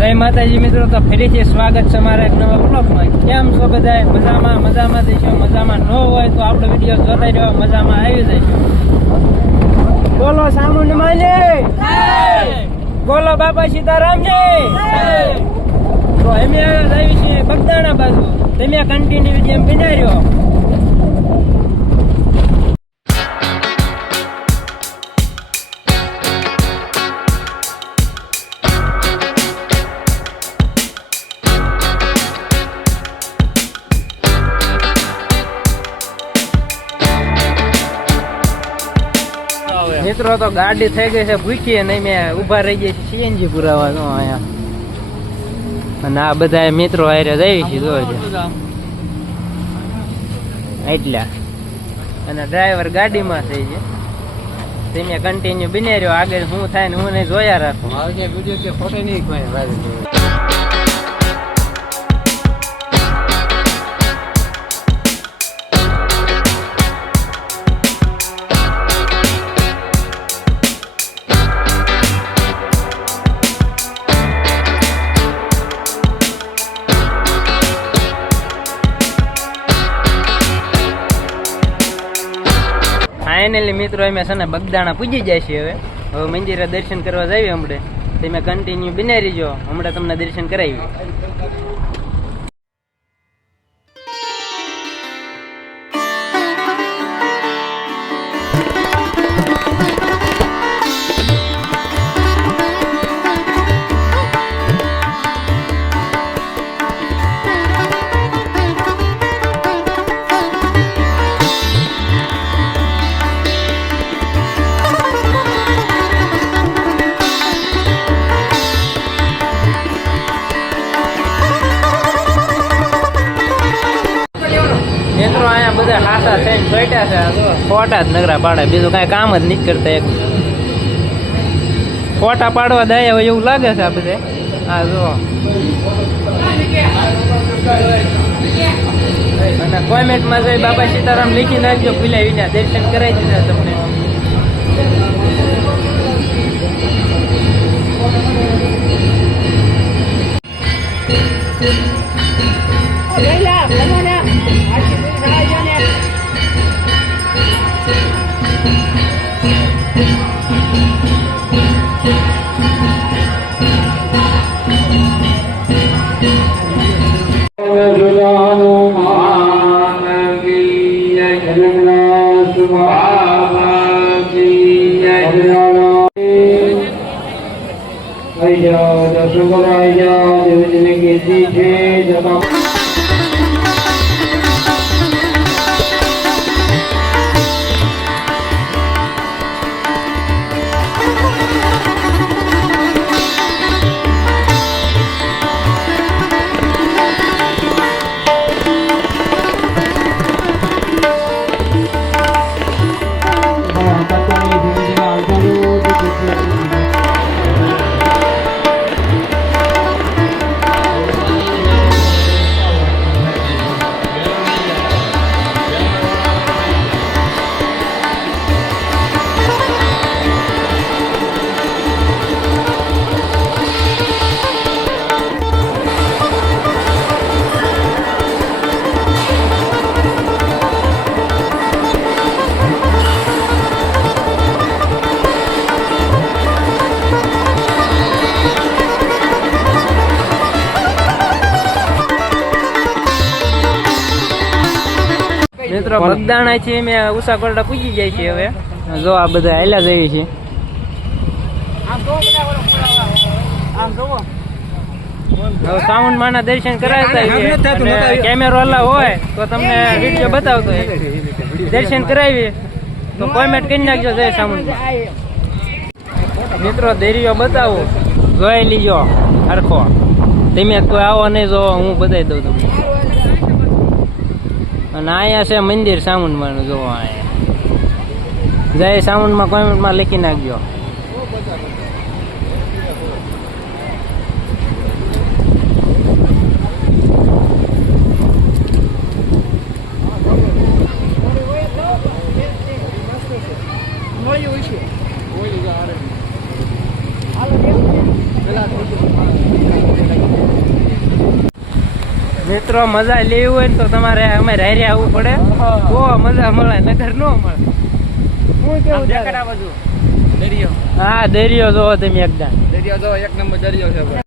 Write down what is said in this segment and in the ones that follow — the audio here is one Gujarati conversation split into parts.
જય માતાજી મિત્રો, તો ફરીથી સ્વાગત છે મારા એક નવા બ્લોગમાં. કેમ છો બધા? મજામાં જઈશું. મજામાં ન હોય તો આપણો વિડીયો જોતા રહ્યો, મજામાં આવી જઈશું. બોલો સામુંડ માને, બોલો બાપા સીતારામજી. તો અમે આવી છીએ બગદાણા બાજુ. તમે કન્ટિન્યુ વિડીયો બનાવ્યો. મિત્રો તો ગાડી થઈ ગઈ છે ભૂખી, અને મેં ઉભા રહી જાય છે સીએનજી પુરાવા તો અહીંયા. અને આ બધા મિત્રો હારે જઈએ છીએ જોજો એટલા. અને ડ્રાઈવર ગાડીમાં થઈ છે. તમે કન્ટિન્યુ બને રહ્યો, આગળ શું થાય ને હું નહીં જોયા રાખું. વિડીયો કે ફોટો નહીં કોઈ. ફાઇનલી મિત્રો અમે છે ને બગદાણા પૂજી જાય છે. હવે મંદિરે દર્શન કરવા જઈએ હમણાં. તમે કન્ટિન્યુ બિના રહીજો, હમણાં તમને દર્શન કરાવી. મિત્રો અહીંયા બધા હાથા થઈને બેઠા છે, ફોટા જ નગરા પાડે, બીજું કાંઈ કામ જ નથી કરતા. એક ફોટા પાડવા દયા હોય એવું લાગે છે આ બધે. હા જો, અને કોમેન્ટમાં જઈ બાપા સીતારામ લીખી નાખજો, ભૂલ્યા વિના દર્શન કરાવી દીધા તમને. મિત્રો બગદાણા છે, મેં ઉષા કોરડા પૂજી જાય છે. હવે જો આ બધા હાલ્યા જઈએ છીએ. સાઉન્ડ માના દર્શન કરાવતા કેમેરો અલા હોય તો તમને વિડીયો બતાવતો દર્શન કરાવી તો કોમેન્ટ કરી નાખજો. જય સાઉન્ડ મિત્રો, દરિયો બતાવો, જોઈ લીજો હરખો. તમે કોઈ આવો નહીં જોવો, હું બતાવી દઉં તમને. અને અહીંયા છે મંદિર સામુંડમાં, જોવો અહીંયા. જય સામુંડમાં કોમેન્ટમાં લખી નાખજો. મિત્રો મજા લેવી હોય ને તો તમારે અમારે હારે આવવું પડે તો મજા મળે નગર ન મળે. હું કેવું દેખાડા બધું દરિયો. હા દરિયો જોવો તમે એકદમ દરિયો જો એક નંબર દરિયો છે ભાઈ.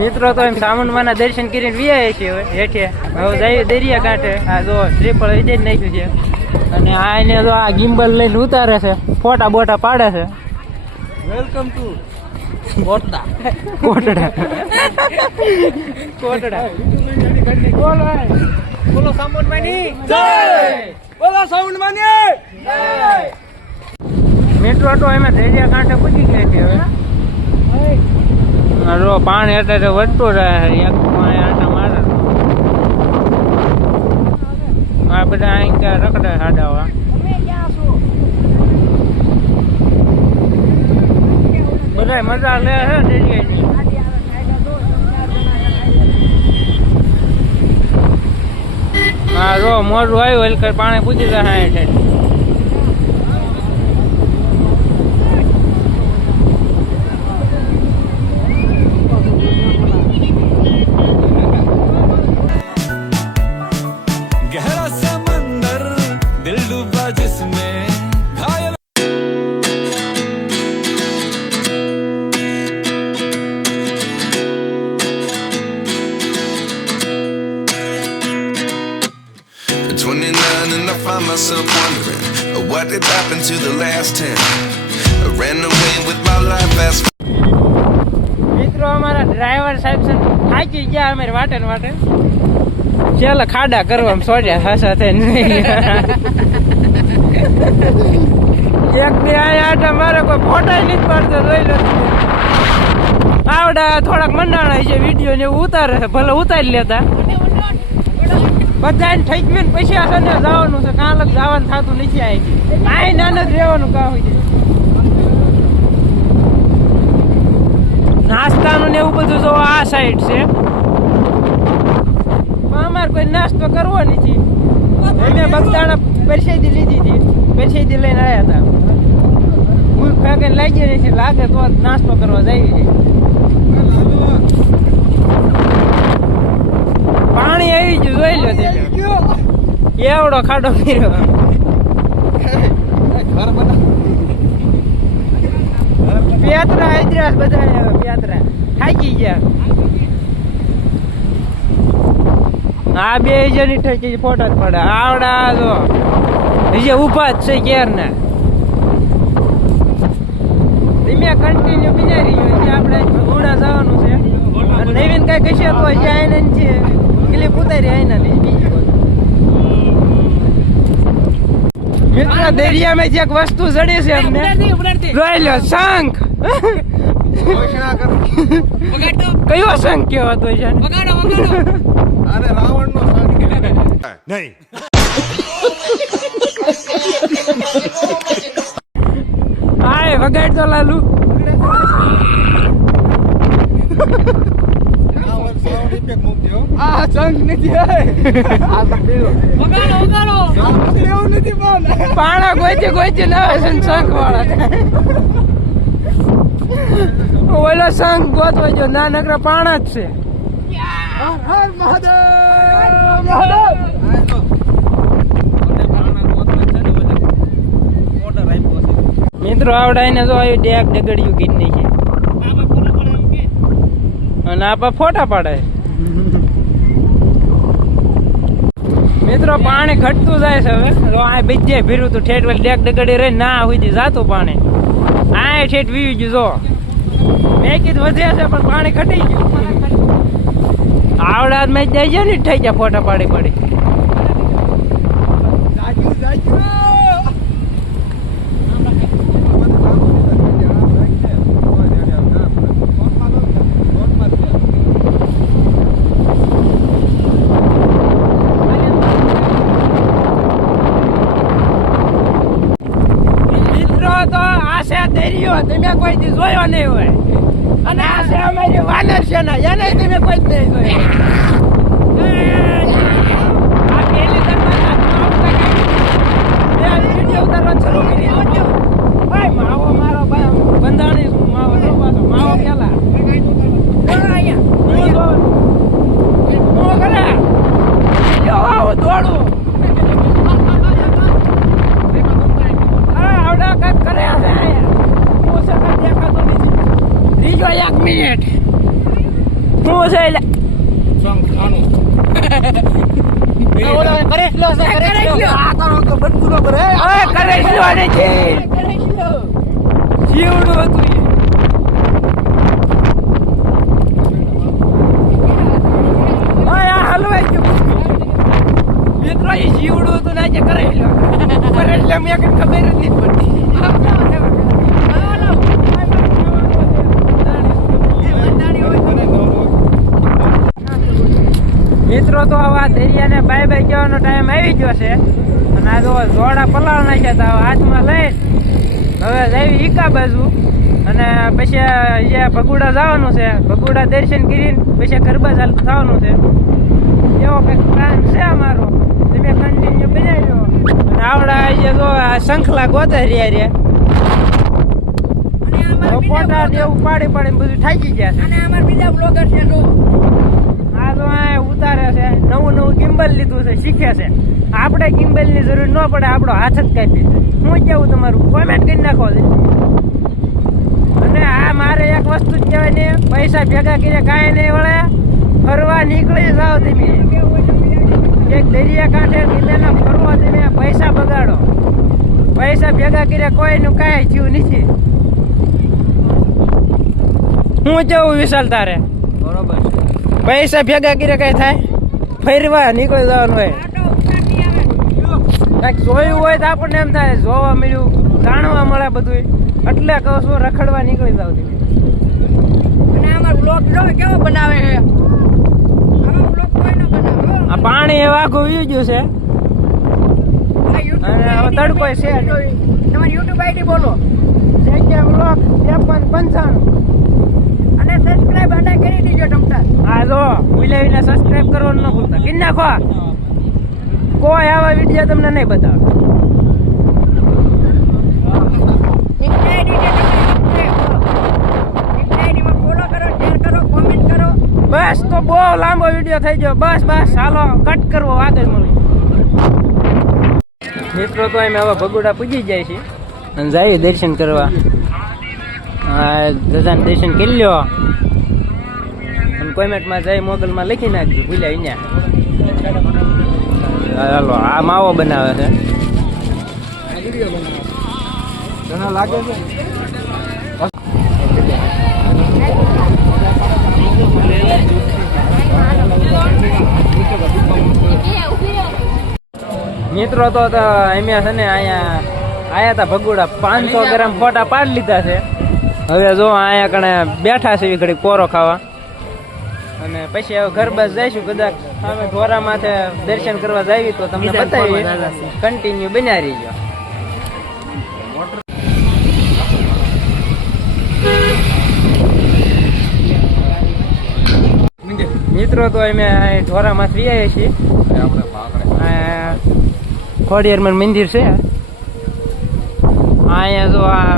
મિત્રો તો એમ સામુંડમાના દર્શન કરીને વ્યાય છે હવે હેઠે. હવે જઈએ દરિયા કાંઠે. આ જો શ્રીફળ વિજય નાખ્યું છે અને આ એને જો આ ગિમ્બલ લઈને ઉતારે છે, ફોટા બોટા પાડે છે. Welcome to Kotda. કોટડા કોટડા. બોલો બોલો સામુંડમાની જય. બોલો સામુંડમાની જય. મેટ્રો તો એમાં દરિયા કાંઠે પૂછી ગઈ છે હવે. જો પાણી એટલે વધતું રહે એક પાણી આટા મારે. આ બધા અહીં ક્યાં રખડે સાડાવા. બધા મજા લે છે દરિયાની. હા જો મોઢું આવ્યું એટલે પાણી પૂછી જાય છે. Myself wondering what did happen to the last 10. I ran away with my life fast. મિત્રો અમારા ડ્રાઈવર સાહેબ છે થાકી ગયા અમારી વાટે ને વાટે. ચાલો ખાડા કરવામાં સોડ્યા હાસા થઈને. એક બે આટા મારે કોઈ ફોટા નથી પાડતો જોઈ લો. આવડા થોડાક મંડાણા છે વિડીયો ને એવું ઉતારે છે, ભલે ઉતારી લેતા. બધાને ઠઈકવીને પછી આ સને જવાનું છે. કાં લગ જવાનું થતું નથી. આ નાના જ રહેવાનું કામ હોય છે. નાસ્તાનું ને એવું બધું જો આ સાઈડ છે. અમારે કોઈ નાસ્તો કરવો નથી. અમે બગદાણા પરસેદી લીધી હતી, પરસેદી લઈને આવ્યા હતા. હું ફેંકીને લાગી નથી, લાગે તો નાસ્તો કરવા જઈએ છીએ. પાણી આવી ગયું જોઈ લો તમે. એવડો ખાડો કર્યો. પિયાત્રા હૈદરાબાદ બધા પિયાત્રા થાકી ગયા. આ બે જણી ઠકી ફોટા જ પડે. આવડા જો હજી ઉભા જ છે ક્યારના. ધીમે કન્ટિન્યુ બિનારી ગયો. આપણે ઘોડા જવાનું છે. નવીન કઈ કશે તો હજી આયના છે. ક્લિપ ઉતારી આયના નહીં. મિત્રો દરિયામાં જે વસ્તુ જડી છે અમને જોઈ લો. શંખ. કયો શંખ કેવો હતો? અરે રાવણ નો શંખ નહીં. હાય વગાડ તો લાલુ. આ શંખ નથી. એવું નથી પણ પાણા ગોઈથી ના શંખ વાળા. ઓલો શંખ ગોતવા જો ના નકરા પાણા જ છે. મિત્રો આવડા એને જો આવી ડેક ડગડિયું કીધ નહીં છે અને આપા ફોટા પાડે. મિત્રો પાણી ઘટતું જાય છે હવે. આ બીજે ભીરું તું ઠેઠ ડેક ડગડી રહી ના સુધી જાતું પાણી. આ ઠેઠ વીવી ગયું જો. મેં કીધું વધે છે પણ પાણી ઘટી ગયું. આવડા મેં જઈ ગયો ને થઈ ગયા ફોટા પાડી પડી. કોઈ દી જોયો નહીં હોય. અને આ છે અમારી વાનર સેના, એને તમે કોઈ જ નહીં જોયો. આ પહેલી દરબાર વિડીયો ઉતારવા શરૂ કરી. ભાઈ માવો મારો બંધાણી માવો નો પાછો માવો પેલા અહીંયા હું કરે જો આવો દોડું આવડા કાંઈક કરે છે અહીંયા. હું છે કાંઈ દેખાતો નથી. બીજો 1 મિનિટ હું છે જીવડું હતું હલવાઈ ગયું મિત્રો. એ જીવડું હતું ને આજે કરેલો એટલે મેં કઈ ખબર જ નથી પડતી. મિત્રો તો હવે દરિયાને બાય બાય કહેવાનો ટાઈમ આવી ગયો છે. અને આ જો જોડા પલાળ નાખ્યા હતા હાથમાં લઈ હવે જઈ ઈકા બાજુ. અને પછી જે ભગુડા જવાનું છે, ભગુડા દર્શન કરીને પછી ગરબા ચાલુ થવાનું છે. એવો કંઈક પ્લાન છે અમારો, તમે કન્ટિન્યુ બનાવી લો. અને આવડા જે જો આ શંખલા ગોતા રહ્યા રે ફોટા એવું પાડી પાડીને બધું થાકી ગયા છે. અને અમાર બીજા બ્લોગર છે જો આ તો આ ઉતારે છે, નવું ગિમ્બલ લીધું છે, શીખે છે. આપણે ગિમ્બલ ની જરૂર ન પડે, આપણો હાથ જ કાપી. હું કેવું તમારું કોમેન્ટ કરી નાખો છે. અને આ મારે એક વસ્તુ જ કહેવાય ને, પૈસા ભેગા કરીને કાંઈ નહીં વળે, ફરવા નીકળી જાઓ તમે. એક દરિયા કાંઠે ગિલ્લાના ફરવા તમે પૈસા બગાડો, પૈસા ભેગા કરીને કોઈનું કાંઈ થયું નથી. હું કેવું વિશાલ તારે? બરોબર છે. પૈસા ભેગા કરે કઈ થાય, ફરવા નીકળી જવાનું હોય. કઈક જોયું હોય તો આપણને એમ થાય જોવા મળ્યું, જાણવા મળે બધું. એટલે કહું છું રખડવા નીકળી જાવ. અને અમાર બ્લોગ જો કેવો બનાવે છે. આમાં બ્લોગ કોઈ ન બનાવે. આ પાણી એવા આખું વી ગયું છે. અને હવે તડકો છે. તમારી YouTube ID બોલો જગ્યા બ્લોક 5395. અને સબસ્ક્રાઇબ અડા કરી દીજો તમતાર. હા જો વિલાવીને સબસ્ક્રાઇબ કરવાનું ન ભૂલતા. કરી નાખો. કોઈ આવા વિડીયો તમને નહીં બતાવે. ફોલો કરો, શેર કરો, કોમેન્ટ કરો. બસ તો બહુ લાંબો વિડીયો થઈ ગયો. બસ હાલો કટ કરવો, આગળ મળ્યું. મિત્રો તો અમે હવે ભગુડા પૂજી જાય છે અને જઈએ દર્શન કરવા. દાદાને દર્શન કરી લ્યો અને કોમેન્ટમાં જય મોગલમાં લખી નાખજો, ભૂલ્યા અહીંયા. હાલો આ માવો બનાવે છે. લાગે છે મિત્રો તો અમે છે ને અહીંયા આયા હતા ભગુડા, 500 ગ્રામ ફોટા પાડી લીધા છે. હવે જો અહીંયા કણે બેઠા છે ઘડી કોરો ખાવા. અને પછી હવે ઘર બસ જઈશું, કદાચ અમે ઢોરા માથે દર્શન કરવા જઈએ તો તમને બતાવીએ. કન્ટિન્યુ બન્યા રહીજો. મિત્રો તો અમે ઢોરામાં ફરી આવ્યા છીએ. ખોડિયારમાં મંદિર છે અહીંયા. જો આ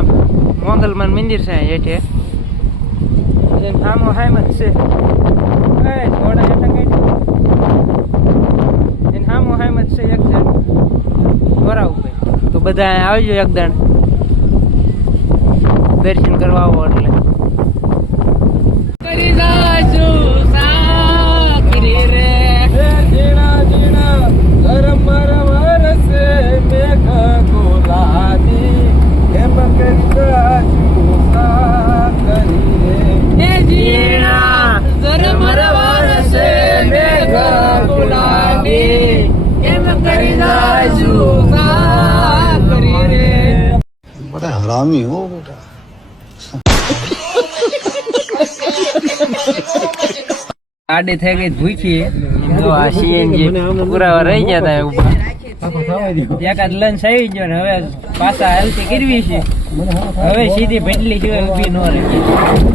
મોગલમાં મંદિર છે હેઠે, આમો હાઈમત છે. આમો હાઈમત છે એક જણ ઢોરા ઉપર. તો બધા આવજો એક દણ દર્શન કરવા આવો. એટલે કરી જાશું સાકરી રે જીણા જીણા ગરમ ગરમ રસે મેઘ ગોલાની એમ કરી જાશું સાકરી રે જીણા ગરમ ગરમ રસે મેઘ ગોલાની એમ કરી જાશું સાકરી રે. बड़ा हरामी हो बेटा. આડી થઈ ગઈ ભૂખી જો આ સીએનજી પુરાવા રહી ગયા હતા ઉભા એકાદ લંચ આવી ગયો ને હવે પાછા હાલતી કરવી છે હવે સીધી ભેટલી સિવાય ઊભી ન રહી